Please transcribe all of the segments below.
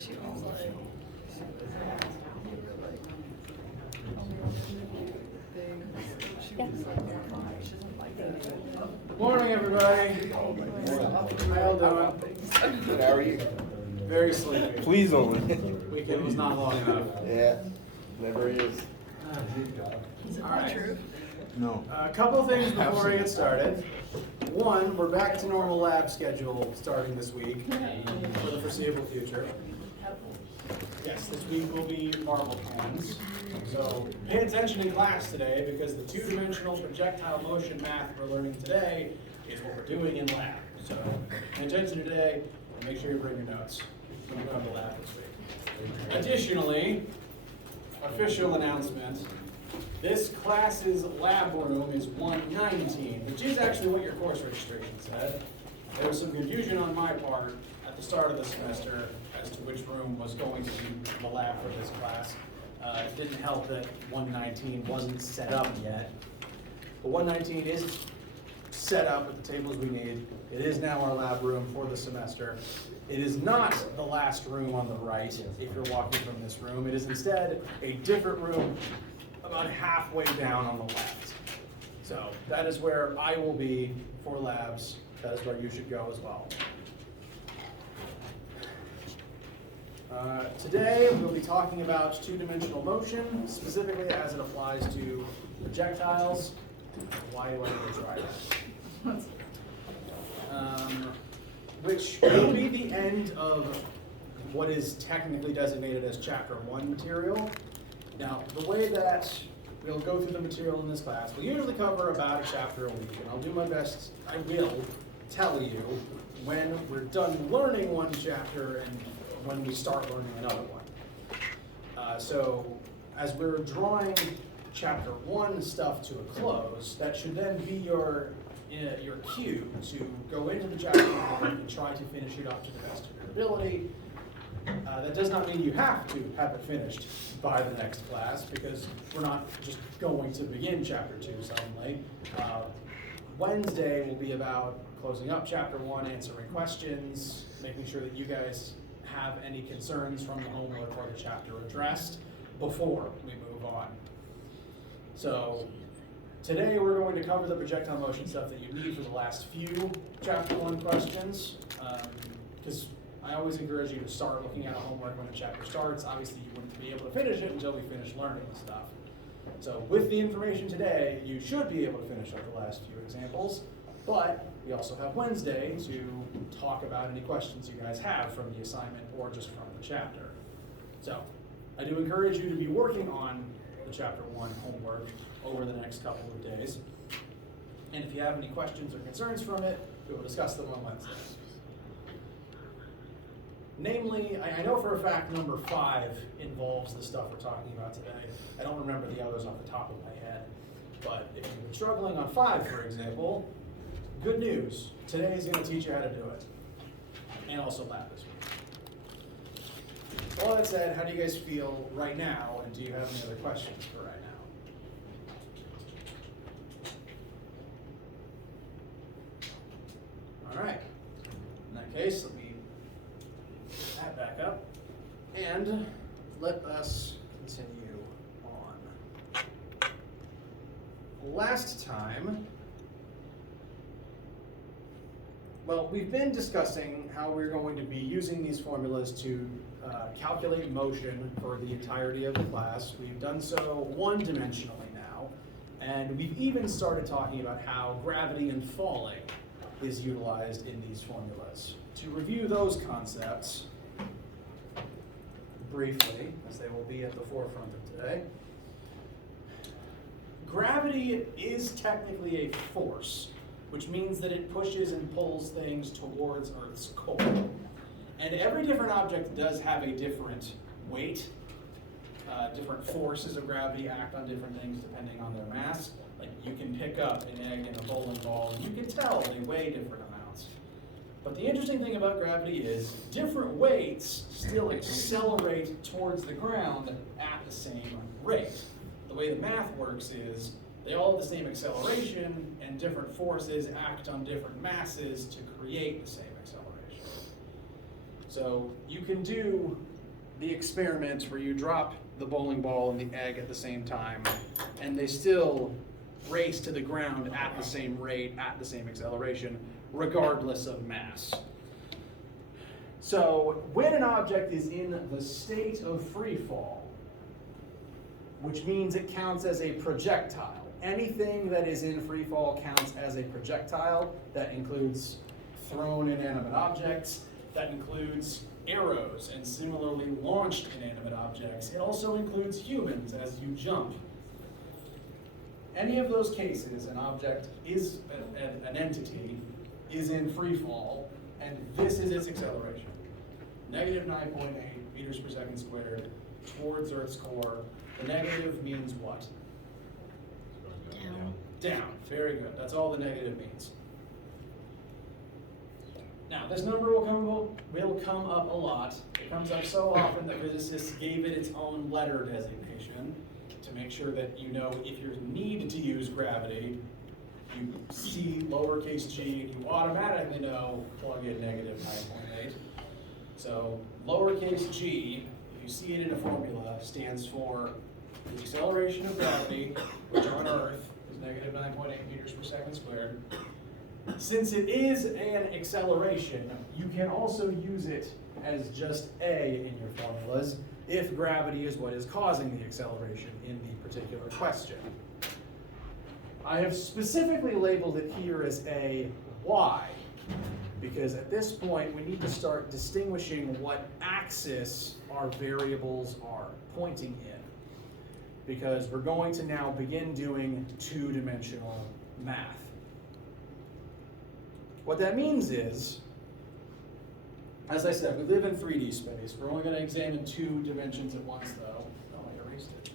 She was like, Morning, everybody. How y'all doing? Good, how are you? Very sleepy. Please only. Weekend was not long enough. Yeah, never is. is it All not right. true? No. A couple things before we get started. One, we're back to normal lab schedule starting this week for the foreseeable future. Yes, this week will be marble cans. So pay attention in class today because the two-dimensional projectile motion math we're learning today is what we're doing in lab. So pay attention today and make sure you bring your notes when you come to lab this week. Additionally, official announcement. This class's lab room is 119, which is actually what your course registration said. There was some confusion on my part at the start of the semester as to which room was going to be the lab for this class. It didn't help that 119 wasn't set up yet. But 119 is set up with the tables we need. It is now our lab room for the semester. It is not the last room on the right if you're walking from this room. It is instead a different room about halfway down on the left. So that is where I will be for labs. That is where you should go as well. Today we'll be talking about two-dimensional motion, specifically as it applies to projectiles. Why do I need to try that? Which will be the end of what is technically designated as Chapter 1 material. Now, the way that we'll go through the material in this class, we usually cover about a chapter a week, and I'll do my best. I will tell you when we're done learning one chapter and when we start learning another one. So, as we're drawing Chapter 1 stuff to a close, that should then be your cue to go into the chapter and try to finish it up to the best of your ability. That does not mean you have to have it finished by the next class, because we're not just going to begin Chapter 2 suddenly. Wednesday will be about closing up Chapter 1, answering questions, making sure that you guys have any concerns from the homework or the chapter addressed before we move on. So today we're going to cover the projectile motion stuff that you need for the last few Chapter 1 questions, because I always encourage you to start looking at a homework when the chapter starts. Obviously, you wouldn't be able to finish it until we finish learning the stuff. So with the information today, you should be able to finish up the last few examples, but we also have Wednesday to talk about any questions you guys have from the assignment or just from the chapter. So I do encourage you to be working on the Chapter 1 homework over the next couple of days. And if you have any questions or concerns from it, we will discuss them on Wednesday. Namely, I know for a fact number 5 involves the stuff we're talking about today. I don't remember the others off the top of my head. But if you've been struggling on 5, for example, good news. Today is going to teach you how to do it. And also lab this week. All that said, how do you guys feel right now? And do you have any other questions for right now? All right. In that case, let me that back up, and let us continue on. Last time, well, we've been discussing how we're going to be using these formulas to calculate motion for the entirety of the class. We've done so one-dimensionally now, and we've even started talking about how gravity and falling is utilized in these formulas. To review those concepts briefly, as they will be at the forefront of today. Gravity is technically a force, which means that it pushes and pulls things towards Earth's core. And every different object does have a different weight. Different forces of gravity act on different things depending on their mass. Like you can pick up an egg and a bowling ball, and you can tell they weigh different amounts. But the interesting thing about gravity is different weights still accelerate towards the ground at the same rate. The way the math works is they all have the same acceleration, and different forces act on different masses to create the same acceleration. So you can do the experiment where you drop the bowling ball and the egg at the same time, and they still race to the ground at the same rate, at the same acceleration, regardless of mass. So when an object is in the state of free fall, which means it counts as a projectile. Anything that is in free fall counts as a projectile. That includes thrown inanimate objects, that includes arrows and similarly launched inanimate objects. It also includes humans as you jump. Any of those cases, an object is, an entity is in free fall, and this is its acceleration. Negative 9.8 meters per second squared towards Earth's core. The negative means what? Down. Down. Very good. That's all the negative means. Now, this number will come up a lot. It comes up so often that physicists gave it its own letter designation to make sure that you know if you need to use gravity, you see lowercase g and you automatically know plug in negative 9.8. So lowercase g, if you see it in a formula, stands for the acceleration of gravity, which on Earth is negative 9.8 meters per second squared. Since it is an acceleration, you can also use it as just a in your formulas if gravity is what is causing the acceleration in the particular question. I have specifically labeled it here as a y, because at this point we need to start distinguishing what axis our variables are pointing in, because we're going to now begin doing two-dimensional math. What that means is, as I said, we live in 3D space. We're only going to examine two dimensions at once, though. Oh, I erased it.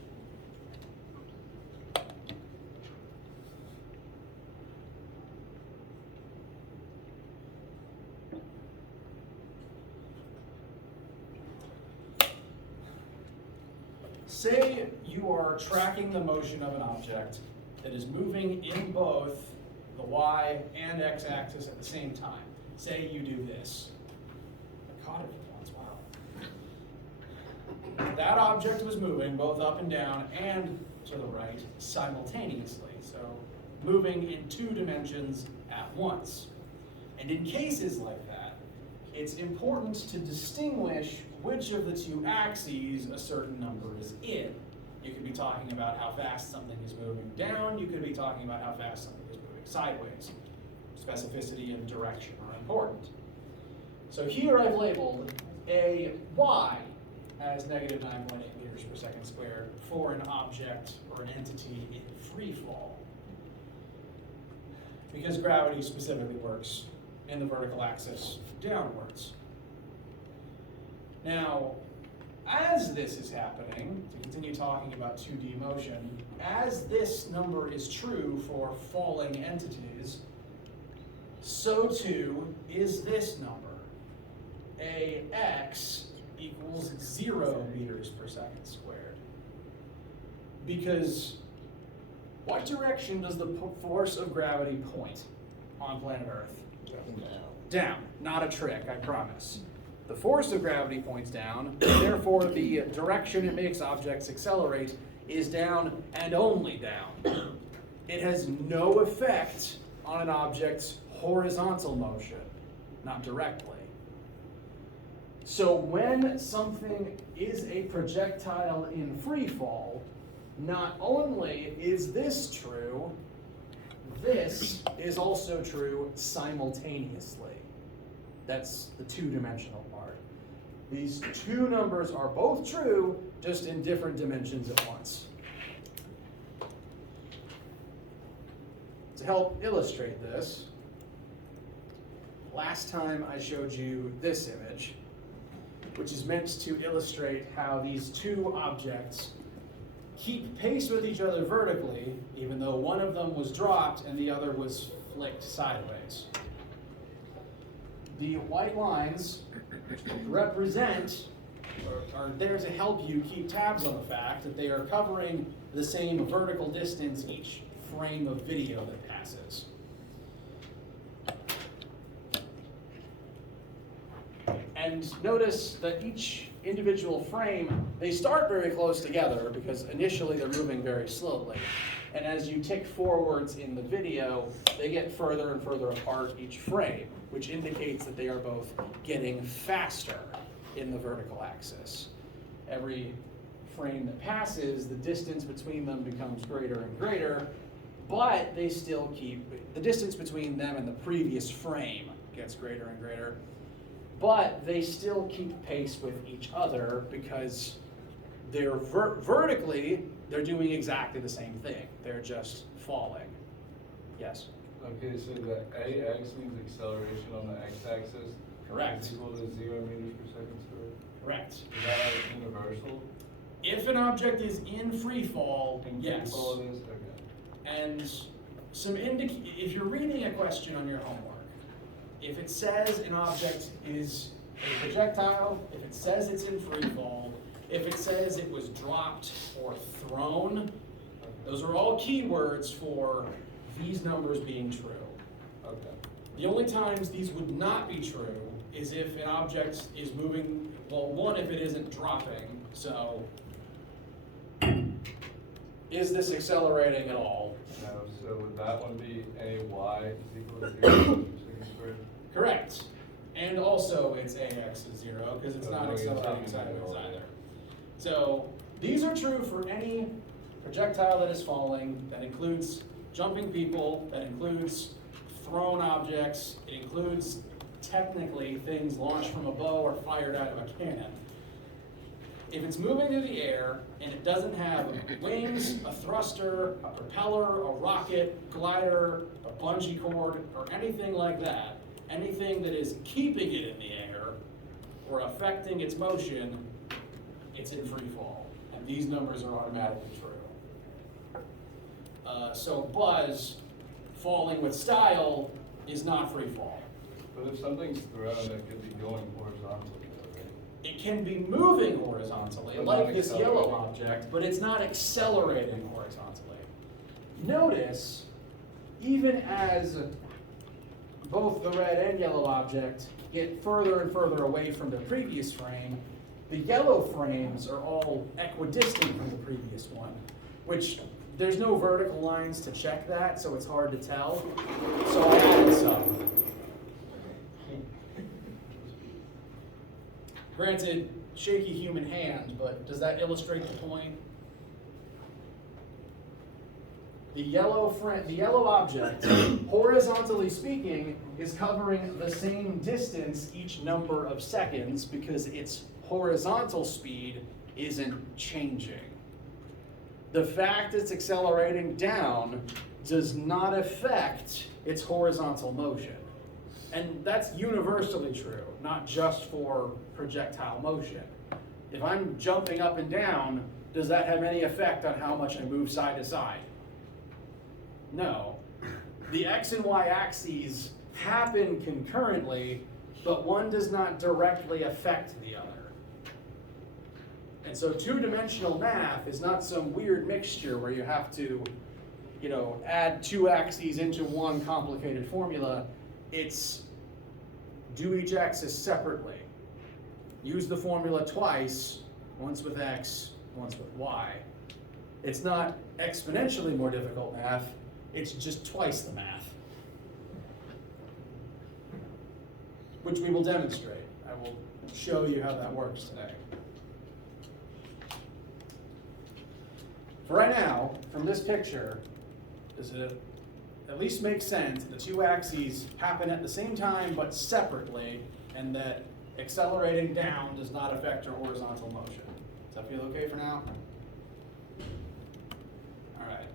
Say you are tracking the motion of an object that is moving in both the y and x-axis at the same time. Say you do this. I caught it for once, wow. That object was moving both up and down and to the right simultaneously, so moving in two dimensions at once. And in cases like that, it's important to distinguish which of the two axes a certain number is in. You could be talking about how fast something is moving down, you could be talking about how fast something is moving sideways. Specificity and direction are important. So here I've labeled a y as negative 9.8 meters per second squared for an object or an entity in free fall, because gravity specifically works in the vertical axis downwards. Now, as this is happening, to continue talking about 2D motion, as this number is true for falling entities, so too is this number. Ax equals 0 meters per second squared. Because what direction does the force of gravity point on planet Earth? Down. Not a trick, I promise. The force of gravity points down, therefore the direction it makes objects accelerate is down and only down. It has no effect on an object's horizontal motion, not directly. So when something is a projectile in free fall, not only is this true, this is also true simultaneously. That's the two-dimensional part. These two numbers are both true, just in different dimensions at once. To help illustrate this, last time I showed you this image, which is meant to illustrate how these two objects keep pace with each other vertically, even though one of them was dropped and the other was flicked sideways. The white lines represent, or are there to help you keep tabs on the fact that they are covering the same vertical distance each frame of video that passes. And And notice that each individual frame, they start very close together because initially they're moving very slowly. And as you tick forwards in the video, they get further and further apart each frame, which indicates that they are both getting faster in the vertical axis. Every frame that passes, the distance between them becomes greater and greater, but they still keep, the distance between them and the previous frame gets greater and greater, but they still keep pace with each other because they're vertically, they're doing exactly the same thing. They're just falling. Yes? Okay, so the AX means acceleration on the x-axis. Correct. Is equal to 0 meters per second squared. Correct. Is that like universal? If an object is in free fall, yes. Free fall it is? Okay. And some if you're reading a question on your homework, if it says an object is a projectile, if it says it's in free fall, if it says it was dropped or thrown, those are all keywords for these numbers being true. Okay. The only times these would not be true is if an object is moving, well, one, if it isn't dropping, so is this accelerating at all? No, so would that one be any y is equal to 0 meters per second squared? Correct. And also it's AX is 0 because it's not accelerating sideways either. So these are true for any projectile that is falling, that includes jumping people, that includes thrown objects, it includes technically things launched from a bow or fired out of a cannon. If it's moving through the air and it doesn't have wings, a thruster, a propeller, a rocket, glider, a bungee cord, or anything like that, anything that is keeping it in the air or affecting its motion, it's in free fall. And these numbers are automatically true. So buzz, falling with style, is not free fall. But if something's thrown, it could be going horizontally, though, right? It can be moving horizontally, But like not this yellow accelerating. object, but it's not accelerating horizontally. Notice, even as both the red and yellow object get further and further away from the previous frame, the yellow frames are all equidistant from the previous one, which there's no vertical lines to check that, so it's hard to tell. So I added some. Granted, shaky human hand, but does that illustrate the point? The yellow object, horizontally speaking, is covering the same distance each number of seconds because its horizontal speed isn't changing. The fact it's accelerating down does not affect its horizontal motion. And that's universally true, not just for projectile motion. If I'm jumping up and down, does that have any effect on how much I move side to side? No. The X and Y axes happen concurrently, but one does not directly affect the other. And so two-dimensional math is not some weird mixture where you have to, add two axes into one complicated formula. It's do each axis separately. Use the formula twice, once with X, once with Y. It's not exponentially more difficult math, it's just twice the math. Which we will demonstrate. I will show you how that works today. For right now, from this picture, does it at least make sense that the two axes happen at the same time but separately, and that accelerating down does not affect your horizontal motion? Does that feel okay for now? All right.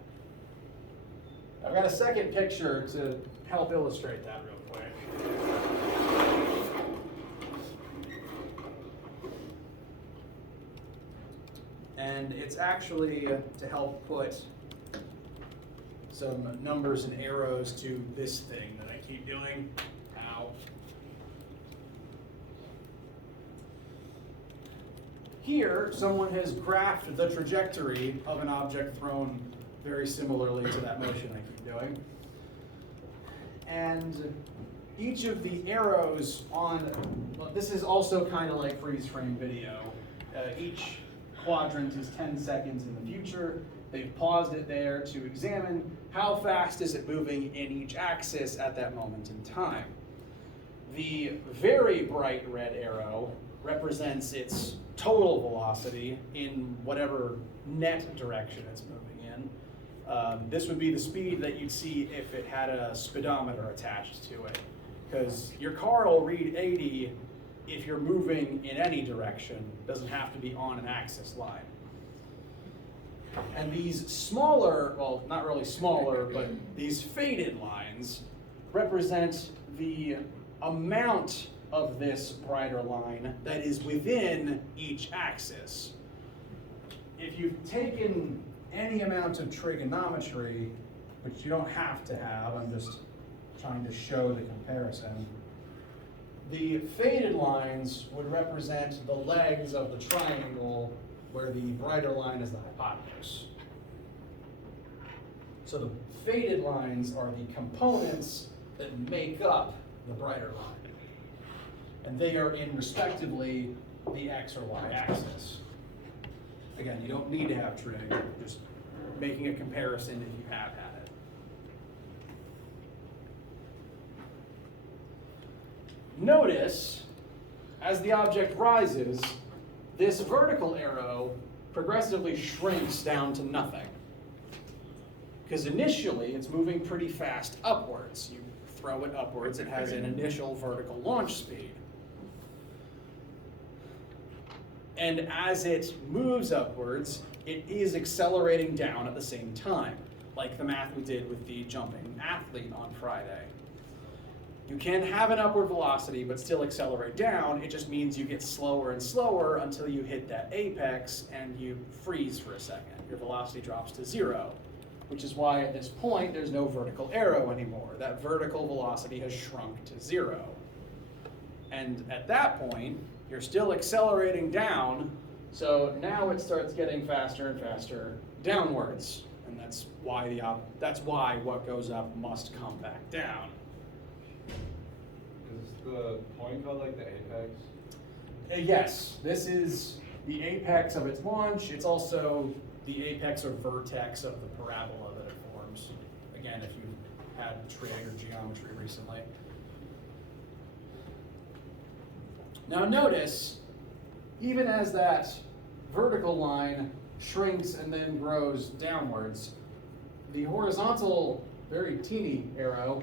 I've got a second picture to help illustrate that real quick. And it's actually to help put some numbers and arrows to this thing that I keep doing. Ow. Here, someone has graphed the trajectory of an object thrown very similarly to that motion I keep doing. And each of the arrows on, well, this is also kind of like freeze frame video. Each quadrant is 10 seconds in the future. They've paused it there to examine how fast is it moving in each axis at that moment in time. The very bright red arrow represents its total velocity in whatever net direction it's moving in. This would be the speed that you'd see if it had a speedometer attached to it, because your car will read 80 if you're moving in any direction. It doesn't have to be on an axis line. And these smaller, well, not really smaller, but these faded lines represent the amount of this brighter line that is within each axis. If you've taken any amount of trigonometry, which you don't have to have, I'm just trying to show the comparison, the faded lines would represent the legs of the triangle where the brighter line is the hypotenuse. So the faded lines are the components that make up the brighter line. And they are in respectively the X or Y axis. Again, you don't need to have trig, just making a comparison if you have had it. Notice, as the object rises, this vertical arrow progressively shrinks down to nothing. Because initially, it's moving pretty fast upwards. You throw it upwards, it has an initial vertical launch speed. And as it moves upwards, it is accelerating down at the same time, like the math we did with the jumping athlete on Friday. You can have an upward velocity but still accelerate down. It just means you get slower and slower until you hit that apex and you freeze for a second. Your velocity drops to 0, which is why at this point there's no vertical arrow anymore. That vertical velocity has shrunk to 0. And at that point, you're still accelerating down, so now it starts getting faster and faster downwards. And that's why what goes up must come back down. Is the point called like the apex? Yes, this is the apex of its launch. It's also the apex or vertex of the parabola that it forms. Again, if you've had trig or geometry recently. Now notice, even as that vertical line shrinks and then grows downwards, the horizontal, very teeny arrow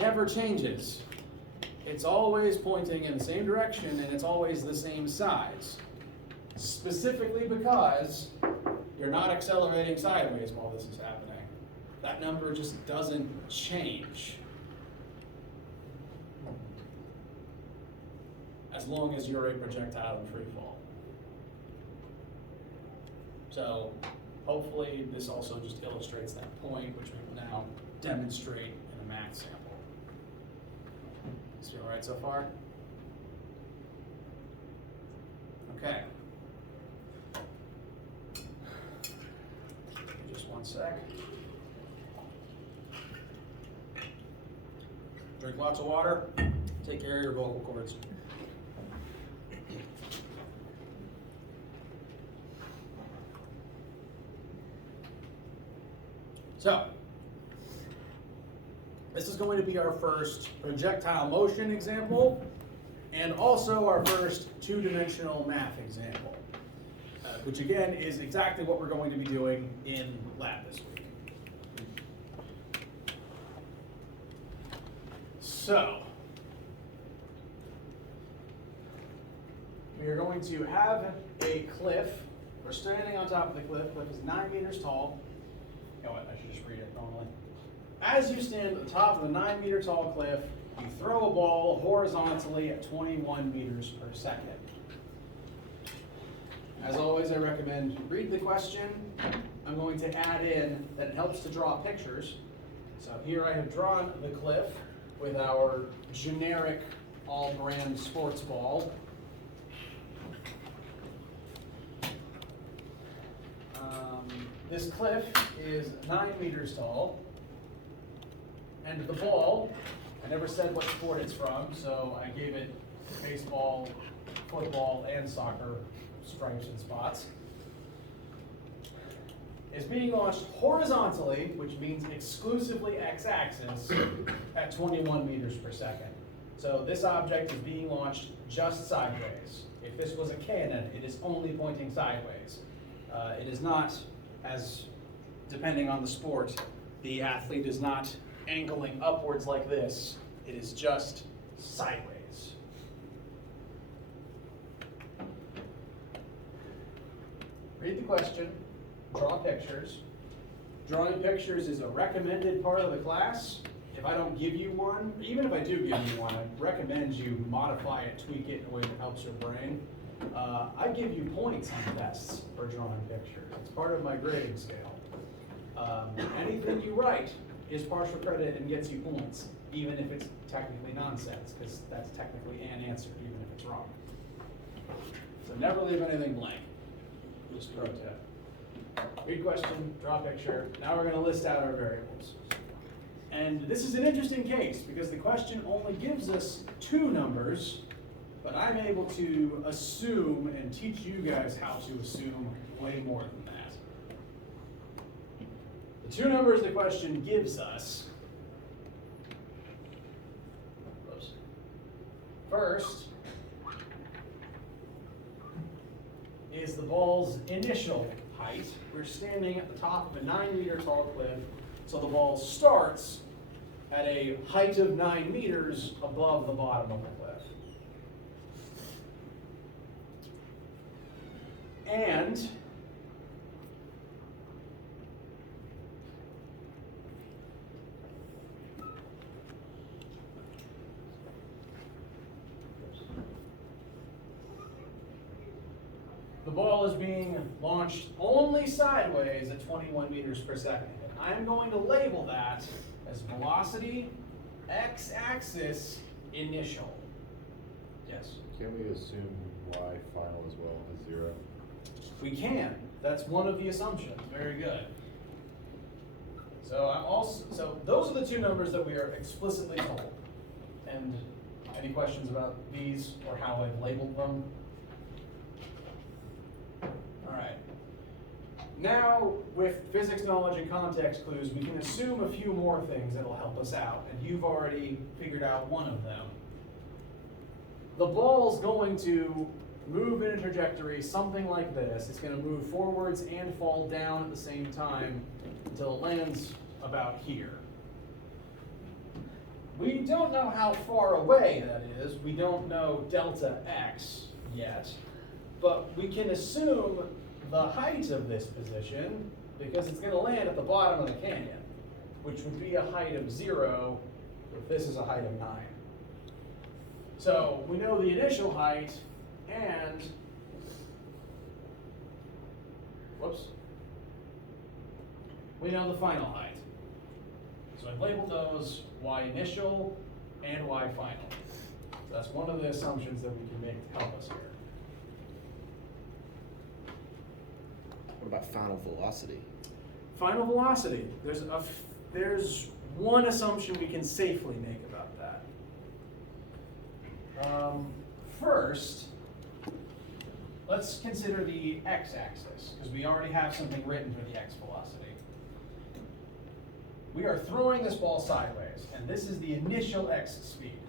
never changes. It's always pointing in the same direction and it's always the same size. Specifically because you're not accelerating sideways while this is happening. That number just doesn't change. As long as you're a projectile in free fall. So hopefully this also just illustrates that point, which we will now demonstrate in a math sample. Is it all right so far? Okay. Just one sec. Drink lots of water. Take care of your vocal cords. So, this is going to be our first projectile motion example, and also our first two-dimensional math example, which again is exactly what we're going to be doing in lab this week. So, we are going to have a cliff. We're standing on top of the cliff. The cliff is 9 meters tall. You know what, I should just read it normally. As you stand at the top of the 9 meter tall cliff, you throw a ball horizontally at 21 meters per second. As always, I recommend read the question. I'm going to add in that it helps to draw pictures. So here I have drawn the cliff with our generic all-brand sports ball. This cliff is 9 meters tall, and the ball I never said what sport it's from, so I gave it baseball, football, and soccer stripes and spots. Is being launched horizontally, which means exclusively x-axis, at 21 meters per second. So this object is being launched just sideways. If this was a cannon, it is only pointing sideways. It is not, as depending on the sport, the athlete is not angling upwards like this. It is just sideways. Read the question, draw pictures. Drawing pictures is a recommended part of the class. If I don't give you one, even if I do give you one, I recommend you modify it, tweak it in a way that helps your brain. I give you points on tests for drawing pictures. It's part of my grading scale. Anything you write is partial credit and gets you points, even if it's technically nonsense, because that's technically an answer, even if it's wrong. So never leave anything blank. Just pro tip. Read question, draw picture. Now we're going to list out our variables. And this is an interesting case because the question only gives us 2 numbers, but I'm able to assume and teach you guys how to assume way more than that. The 2 numbers the question gives us. First is the ball's initial height. We're standing at the top of a 9-meter tall cliff, so the ball starts at a height of 9 meters above the bottom of the cliff. And the ball is being launched only sideways at 21 meters per second. I'm going to label that as velocity, x-axis, initial. Yes? Can we assume y final as well as 0? We can. That's one of the assumptions. Very good. So those are the 2 numbers that we are explicitly told. And any questions about these or how I've labeled them? All right. Now, with physics knowledge and context clues, we can assume a few more things that will help us out, and you've already figured out one of them. The ball's going to move in a trajectory something like this. It's going to move forwards and fall down at the same time until it lands about here. We don't know how far away that is. We don't know delta x yet, but we can assume the height of this position because it's going to land at the bottom of the canyon, which would be a height of 0 if this is a height of 9. So we know the initial height and, we know the final height. So I've labeled those y initial and y final. So that's one of the assumptions that we can make to help us here. What about final velocity? Final velocity. There's one assumption we can safely make about that. First, let's consider the x-axis, because we already have something written for the x velocity. We are throwing this ball sideways, and this is the initial x speed.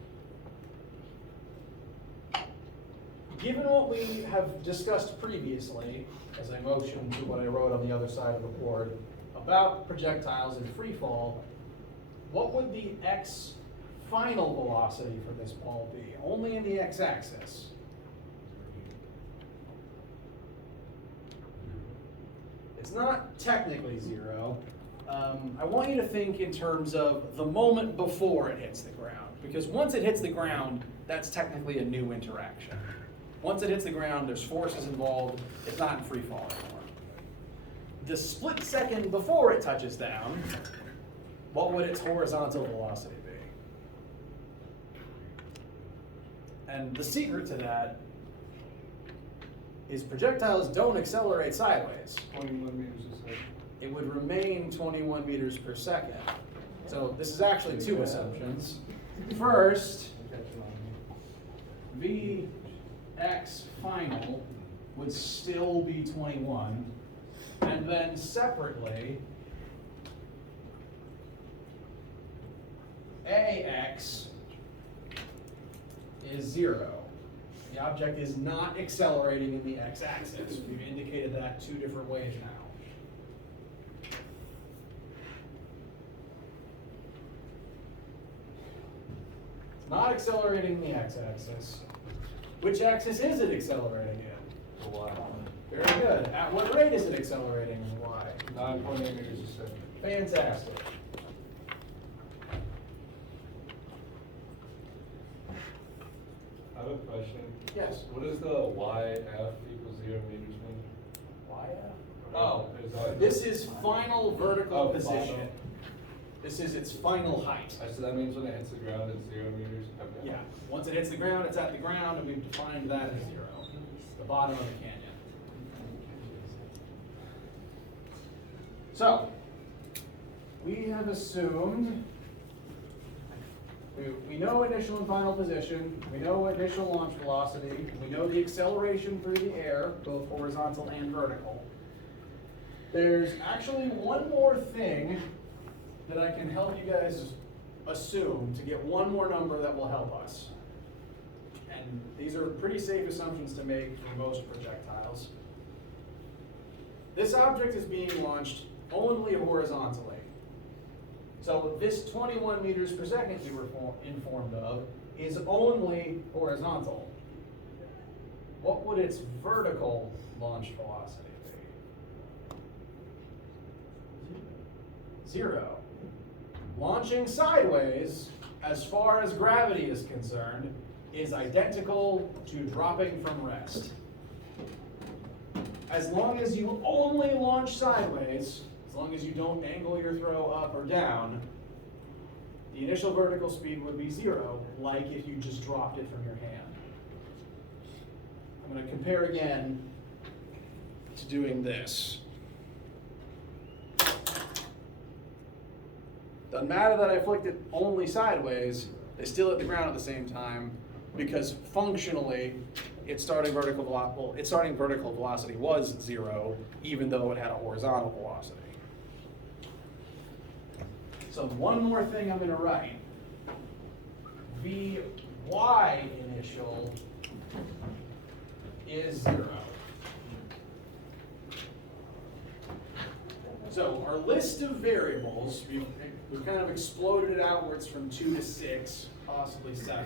Given what we have discussed previously, as I motion to what I wrote on the other side of the board, about projectiles in free fall, what would the x final velocity for this ball be? Only in the x-axis. It's not technically 0. I want you to think in terms of the moment before it hits the ground, because once it hits the ground, that's technically a new interaction. Once it hits the ground, there's forces involved. It's not in free fall anymore. The split second before it touches down, what would its horizontal velocity be? And the secret to that is projectiles don't accelerate sideways. 21 meters a second. It would remain 21 meters per second. So this is actually 2 assumptions. First, Vx final would still be 21, and then separately, Ax is 0. The object is not accelerating in the x-axis. We've indicated that 2 different ways now. It's not accelerating in the x-axis. Which axis is it accelerating in? The Y. Very good. At what rate is it accelerating in y? 9.8 meters a second. Fantastic. I have a question. Yes. What does the YF equals 0 meters mean? Oh, Is that- this is final vertical Oh, position. final. This is its final height. So that means when it hits the ground, it's 0 meters? Okay. Yeah, once it hits the ground, it's at the ground, and we've defined that as 0, the bottom of the canyon. So, we have assumed, we know initial and final position, we know initial launch velocity, we know the acceleration through the air, both horizontal and vertical. There's actually one more thing that I can help you guys assume to get one more number that will help us. And these are pretty safe assumptions to make for most projectiles. This object is being launched only horizontally. So this 21 meters per second we were informed of is only horizontal. What would its vertical launch velocity be? 0. Launching sideways, as far as gravity is concerned, is identical to dropping from rest. As long as you only launch sideways, as long as you don't angle your throw up or down, the initial vertical speed would be 0, like if you just dropped it from your hand. I'm going to compare again to doing this. Doesn't matter that I flicked it only sideways, they still hit the ground at the same time, because functionally, its starting vertical velocity was 0, even though it had a horizontal velocity. So one more thing I'm going to write. Vy initial is 0. So our list of variables, we've kind of exploded it outwards from 2 to 6, possibly 7.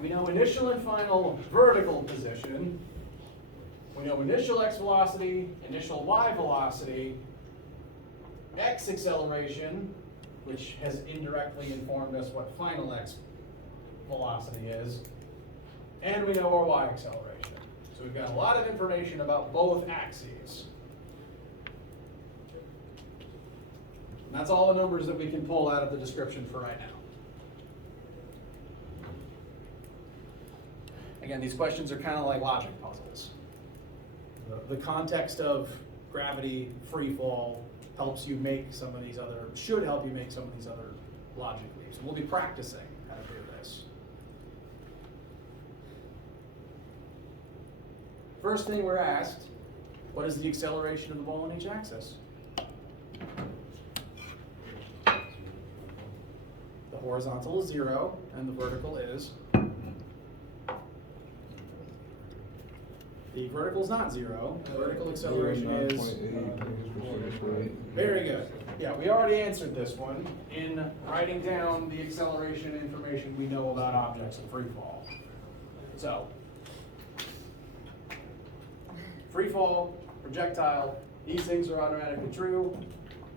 We know initial and final vertical position. We know initial x velocity, initial y velocity, x acceleration, which has indirectly informed us what final x velocity is, and we know our y acceleration. So we've got a lot of information about both axes. And that's all the numbers that we can pull out of the description for right now. Again, these questions are kind of like logic puzzles. The context of gravity, free fall, helps you make some of these other, should help you make some of these other logic leaps. And we'll be practicing how to do this. First thing we're asked, what is the acceleration of the ball on each axis? The horizontal is 0, and the vertical is? The vertical is not 0. The vertical acceleration is? Very good. Yeah, we already answered this one in writing down the acceleration information we know about objects in free fall. So, free fall, projectile, these things are automatically true.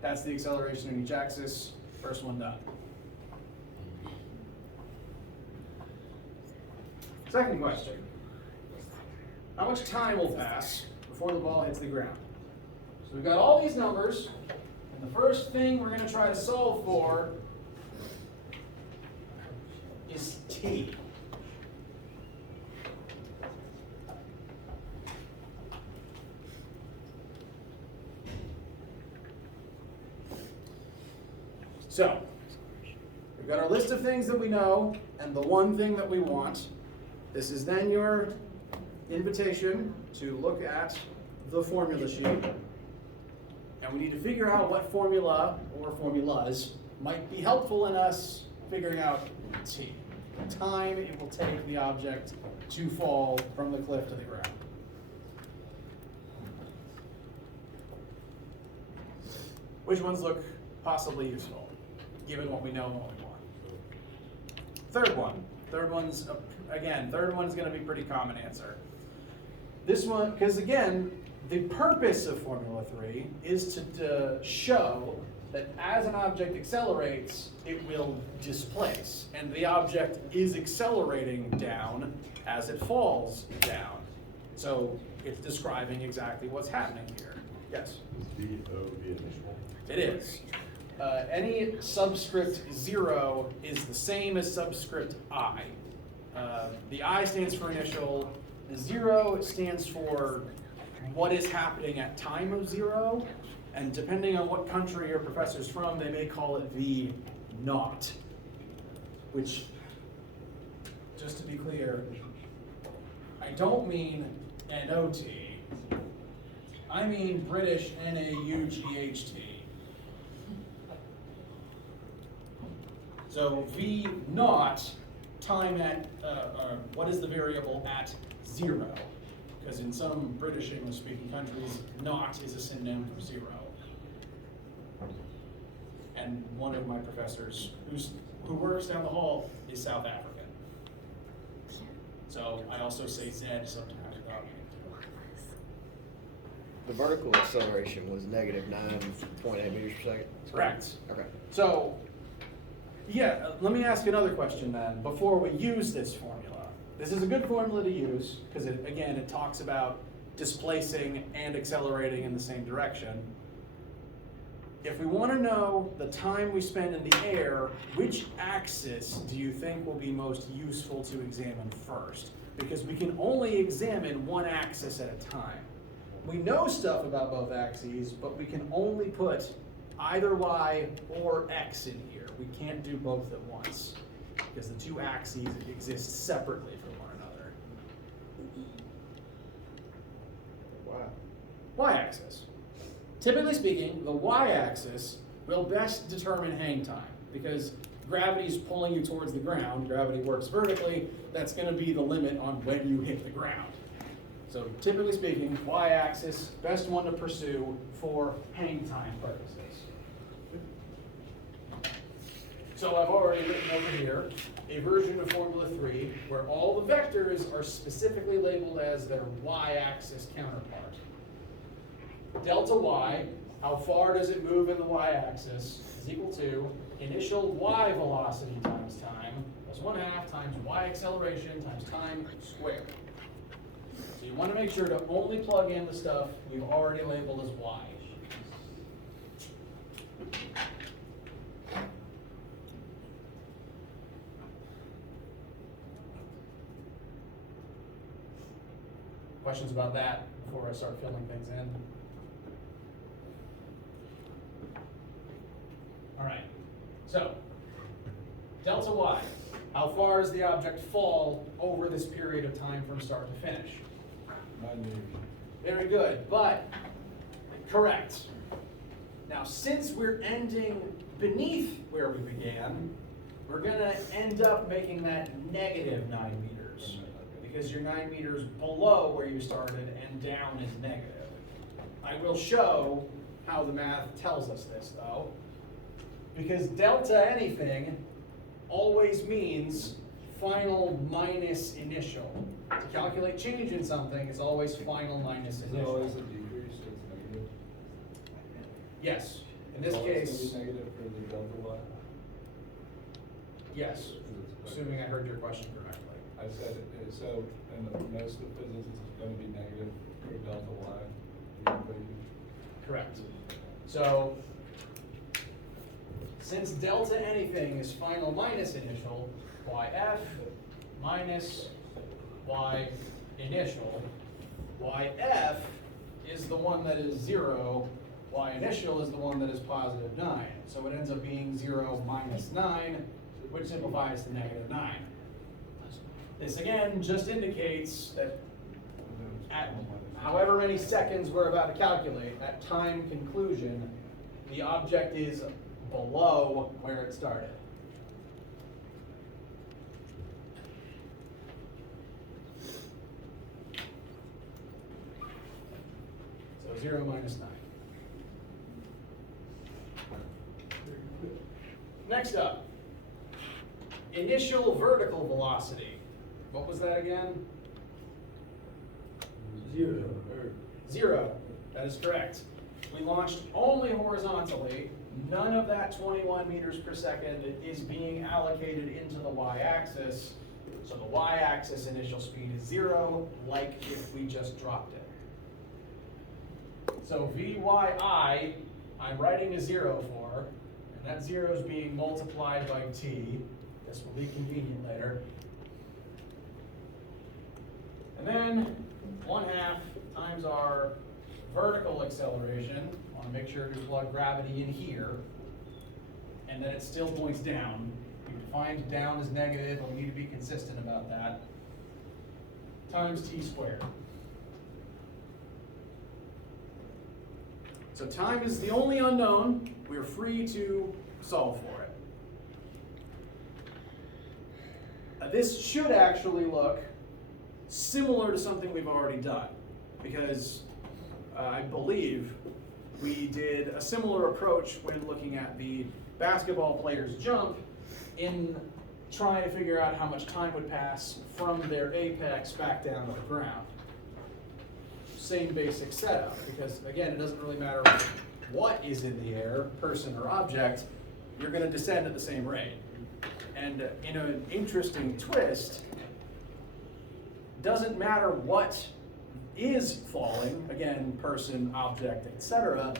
That's the acceleration in each axis. First one done. Second question. How much time will pass before the ball hits the ground? So we've got all these numbers, and the first thing we're going to try to solve for is t. So, we've got our list of things that we know and the one thing that we want. This is then your invitation to look at the formula sheet. And we need to figure out what formula or formulas might be helpful in us figuring out t, the time it will take the object to fall from the cliff to the ground. Which ones look possibly useful, given what we know and what we want? Third one. Third one's going to be pretty common answer. This one, because again, the purpose of Formula 3 is to show that as an object accelerates, it will displace. And the object is accelerating down as it falls down. So it's describing exactly what's happening here. Yes? Is VO the initial? It is. Any subscript 0 is the same as subscript I. The I stands for initial. The 0 stands for what is happening at time of 0. And depending on what country your professor's from, they may call it V naught. Which, just to be clear, I don't mean NOT. I mean British NAUGHT. So V naught, time at, what is the variable at 0? Because in some British English speaking countries, naught is a synonym for 0. And one of my professors who works down the hall is South African. So I also say Z sometimes without meaning to. The vertical acceleration was negative 9.8 meters per second? Correct. Okay. So, yeah, let me ask another question then, before we use this formula. This is a good formula to use, because it talks about displacing and accelerating in the same direction. If we want to know the time we spend in the air, which axis do you think will be most useful to examine first? Because we can only examine one axis at a time. We know stuff about both axes, but we can only put either y or x in here. We can't do both at once, because the two axes exist separately from one another. Wow. Y-axis. Typically speaking, the y-axis will best determine hang time, because gravity is pulling you towards the ground. Gravity works vertically. That's going to be the limit on when you hit the ground. So typically speaking, y-axis, best one to pursue for hang time purposes. So I've already written over here a version of Formula 3 where all the vectors are specifically labeled as their y-axis counterpart. Delta y, how far does it move in the y-axis, is equal to initial y velocity times time, plus 1/2 times y acceleration times time squared. So you want to make sure to only plug in the stuff we've already labeled as y. Questions about that before I start filling things in? All right, so delta y, how far does the object fall over this period of time from start to finish? 9 meters. Very good, but correct. Now, since we're ending beneath where we began, we're gonna end up making that negative 9 meters, because you're 9 meters below where you started and down is negative. I will show how the math tells us this though, because delta anything always means final minus initial. To calculate change in something, it's always final minus Is it initial. always a decrease, so it's negative? Yes, in this It's always case, gonna be negative for the delta y? yes, 'Cause it's- assuming I heard your question correctly. I said, so in most of physics, it's gonna be negative for delta y, the equation. Correct. So, since delta anything is final minus initial, yf minus y initial, yf is the one that is 0, y initial is the one that is positive 9. So it ends up being 0 minus 9, which simplifies to -9. This again just indicates that at however many seconds we're about to calculate, at time conclusion, the object is below where it started. So 0 minus 9. Next up, initial vertical velocity. What was that again? 0. 0. That is correct. We launched only horizontally. None of that 21 meters per second is being allocated into the y-axis. So the y-axis initial speed is 0, like if we just dropped it. So Vyi, I'm writing a 0 for, and that 0 is being multiplied by t. This will be convenient later. And then 1/2 times our vertical acceleration. I want to make sure to plug gravity in here, and then it still points down. We defined down as negative, and we need to be consistent about that. Times t squared. So time is the only unknown. We are free to solve for it. This should actually look similar to something we've already done, because I believe we did a similar approach when looking at the basketball player's jump in trying to figure out how much time would pass from their apex back down to the ground. Same basic setup, because again, it doesn't really matter what is in the air, person or object, you're going to descend at the same rate. And in an interesting twist, doesn't matter what is falling, again, person, object, etc.,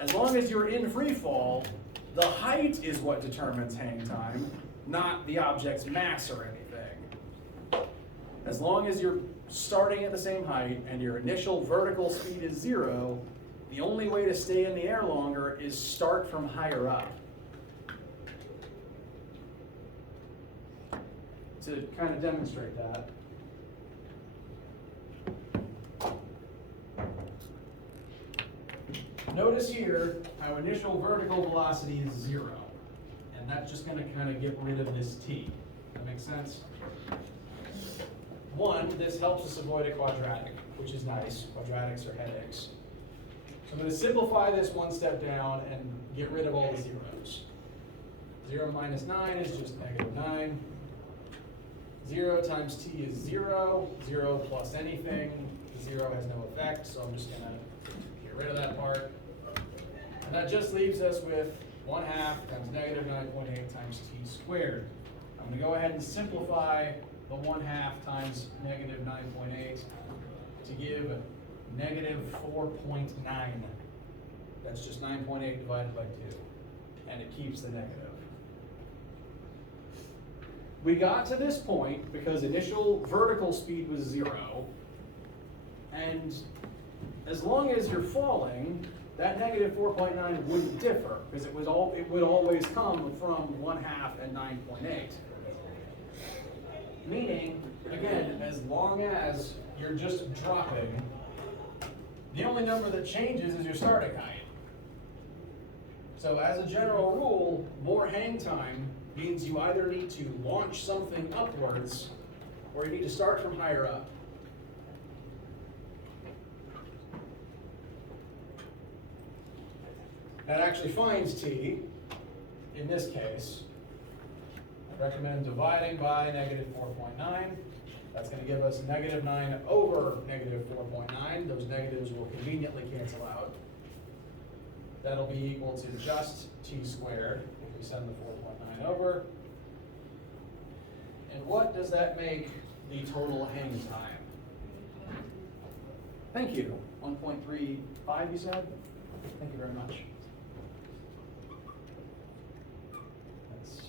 as long as you're in free fall, the height is what determines hang time, not the object's mass or anything. As long as you're starting at the same height and your initial vertical speed is 0, the only way to stay in the air longer is start from higher up. To kind of demonstrate that, notice here how initial vertical velocity is 0, and that's just going to kind of get rid of this t. That makes sense? One, this helps us avoid a quadratic, which is nice. Quadratics are headaches. So I'm going to simplify this one step down and get rid of all the zeros. 0 minus 9 is just -9. 0 times t is 0. 0 plus anything. 0 has no effect, so I'm just going to get rid of that part. And that just leaves us with 1/2 times -9.8 times t squared. I'm going to go ahead and simplify the 1/2 times -9.8 to give -4.9. That's just 9.8 divided by 2. And it keeps the negative. We got to this point because initial vertical speed was 0. And as long as you're falling, that -4.9 wouldn't differ, because it would always come from 1/2 and 9.8. Meaning, again, as long as you're just dropping, the only number that changes is your starting height. So as a general rule, more hang time means you either need to launch something upwards or you need to start from higher up. That actually finds t, in this case. I recommend dividing by -4.9. That's going to give us -9 over -4.9. Those negatives will conveniently cancel out. That'll be equal to just t squared if we send the 4.9 over. And what does that make the total hang time? Thank you. 1.35, you said? Thank you very much. That's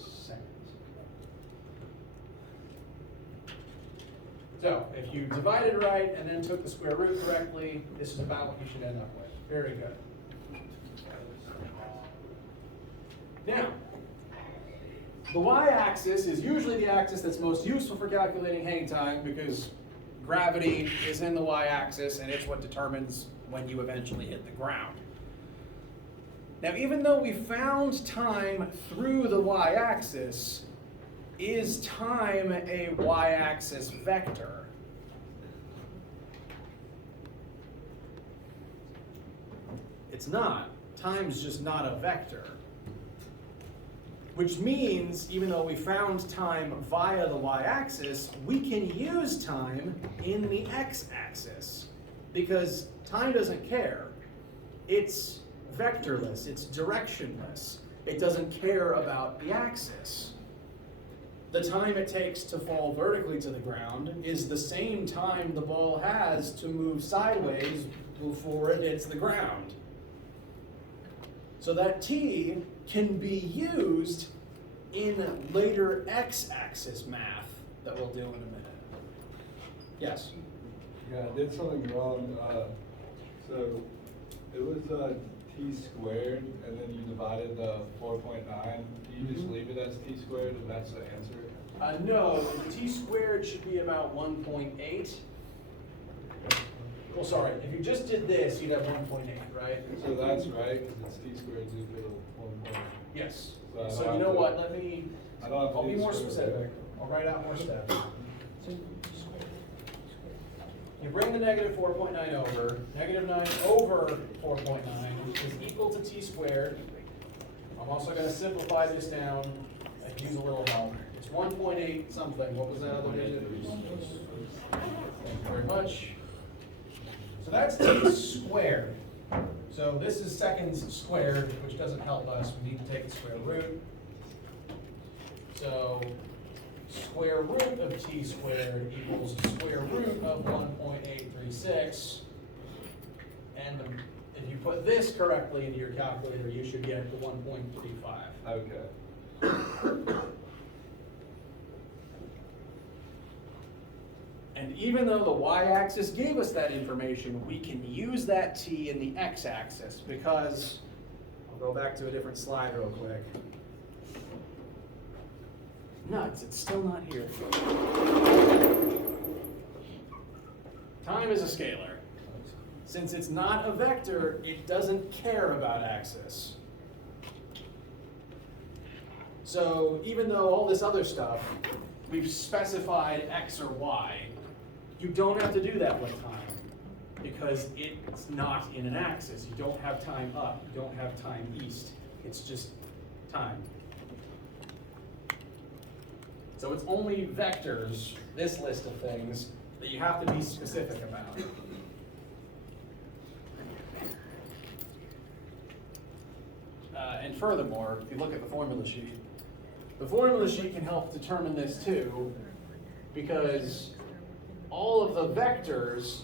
seconds. So, if you divided right and then took the square root correctly, this is about what you should end up with. Very good. Now, The y-axis is usually the axis that's most useful for calculating hang time because gravity is in the y-axis and it's what determines when you eventually hit the ground. Now, even though we found time through the y-axis, is time a y-axis vector? It's not. Time's just not a vector. Which means, even though we found time via the y-axis, we can use time in the x-axis. Because time doesn't care. It's vectorless, it's directionless. It doesn't care about the axis. The time it takes to fall vertically to the ground is the same time the ball has to move sideways before it hits the ground. So that t can be used in later x-axis math that we'll do in a minute. Yes? Yeah, I did something wrong. So it was t squared, and then you divided the 4.9. Do you just leave it as t squared, and that's the answer? No, the t squared should be about 1.8. Well, sorry, if you just did this, you'd have 1.8, right? So that's right, because it's t squared is equal to 1. Yes. So I So don't you know have to- what, let me, I don't have to I'll do be more square root. specific. I'll write out more steps. You bring the negative 4.9 over. Negative 9 over 4.9 is equal to t squared. I'm also going to simplify this down and use a little help. It's 1.8 something. What was that other digit? Thank you very much. So that's t squared. So this is seconds squared, which doesn't help us. We need to take the square root. So square root of t squared equals square root of 1.836. And if you put this correctly into your calculator, you should get the 1.35. Okay. And even though the y-axis gave us that information, we can use that t in the x-axis because, I'll go back to a different slide real quick. Nuts, it's still not here. Time is a scalar. Since it's not a vector, it doesn't care about axis. So even though all this other stuff, we've specified x or y, you don't have to do that with time because it's not in an axis. You don't have time up, you don't have time east. It's just time. So it's only vectors, this list of things, that you have to be specific about. And furthermore, if you look at the formula sheet can help determine this too, because all of the vectors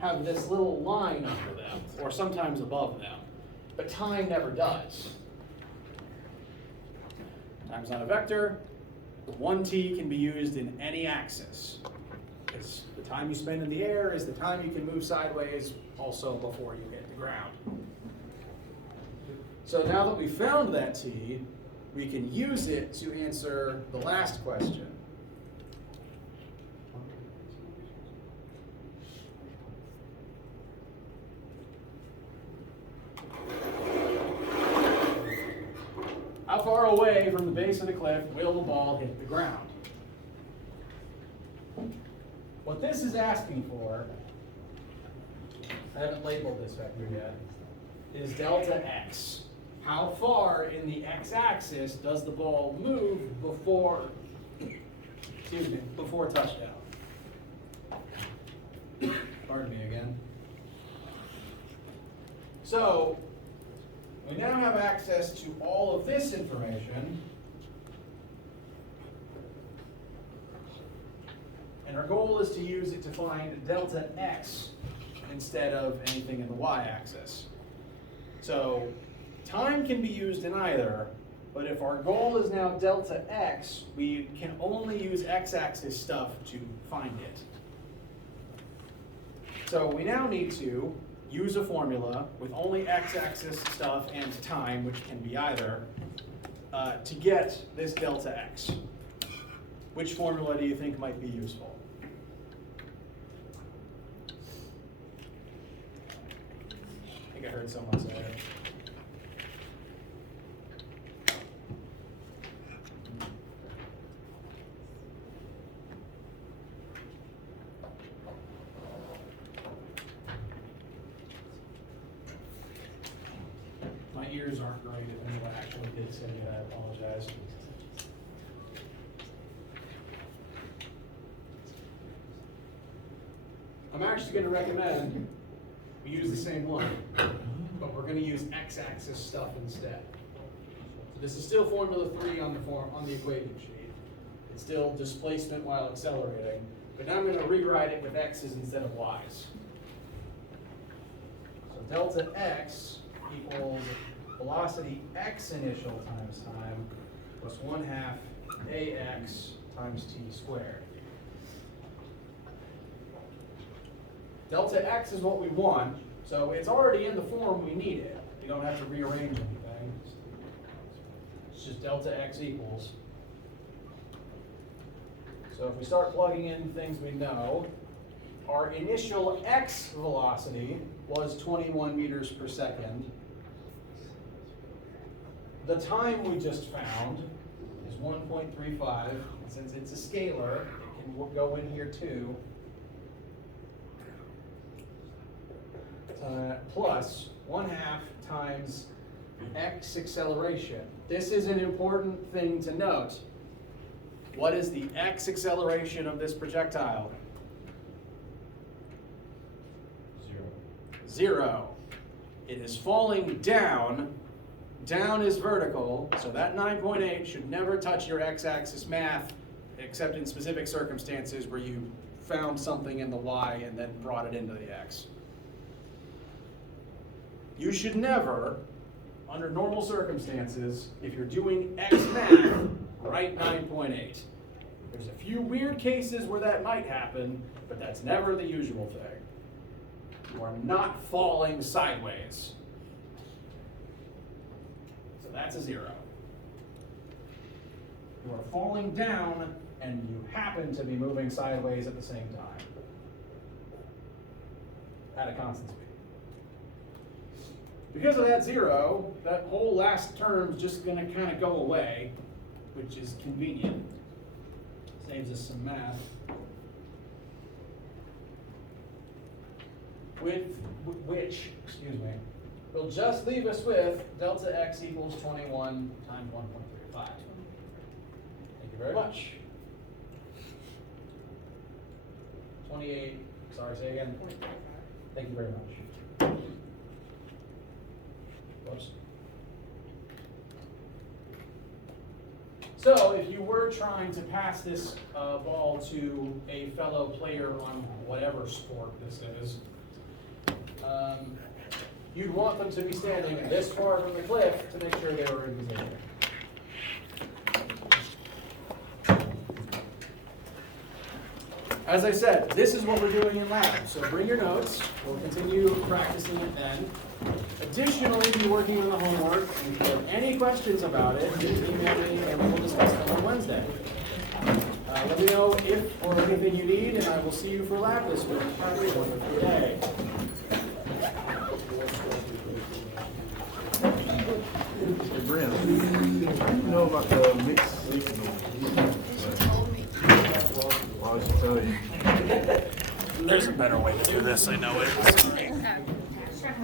have this little line under them, or sometimes above them, but time never does. Time's not a vector. 1t can be used in any axis. Because the time you spend in the air is the time you can move sideways, also before you hit the ground. So now that we found that t, we can use it to answer the last question. How far away from the base of the cliff will the ball hit the ground? What this is asking for, I haven't labeled this vector yet, is delta x. How far in the x-axis does the ball move before touchdown? Pardon me again. So, we now have access to all of this information, and our goal is to use it to find delta x instead of anything in the y-axis. So time can be used in either, but if our goal is now delta x, we can only use x-axis stuff to find it. So we now need to use a formula with only x-axis stuff and time, which can be either, to get this delta x. Which formula do you think might be useful? I think I heard someone say it. My ears aren't great. If anyone actually did say it, I apologize. I'm actually going to recommend we use the same one, but we're going to use x-axis stuff instead. So this is still Formula 3 on the equation sheet. It's still displacement while accelerating, but now I'm going to rewrite it with x's instead of y's. So delta x equals velocity x initial times time plus 1/2 ax times t squared. Delta x is what we want, so it's already in the form we need it. You don't have to rearrange anything. It's just delta x equals. So if we start plugging in things we know, our initial x velocity was 21 meters per second. The time we just found is 1.35. And since it's a scalar, it can go in here too. Plus 1/2 times x acceleration. This is an important thing to note. What is the x acceleration of this projectile? 0. 0. It is falling down. Down is vertical, so that 9.8 should never touch your x-axis math, except in specific circumstances where you found something in the y and then brought it into the x. You should never, under normal circumstances, if you're doing x math, write 9.8. There's a few weird cases where that might happen, but that's never the usual thing. You are not falling sideways. So that's a 0. You are falling down, and you happen to be moving sideways at the same time, at a constant speed. Because of that 0, that whole last term's just going to kind of go away, which is convenient. Saves us some math. Which will just leave us with delta x equals 21 times 1.35. Thank you very much. 28, sorry, say again. Thank you very much. Whoops. So if you were trying to pass this ball to a fellow player on whatever sport this is, you'd want them to be standing this far from the cliff to make sure they were in position. As I said, this is what we're doing in lab, so bring your notes. We'll continue practicing it then. Additionally, be working on the homework. If you have any questions about it, please email me and we will discuss them on Wednesday. Let me know if or anything you need, and I will see you for lab this week. Have a wonderful day. Hey, Brent, you know about the mixed signal? Why would she tell you? There's a better way to do this, I know it.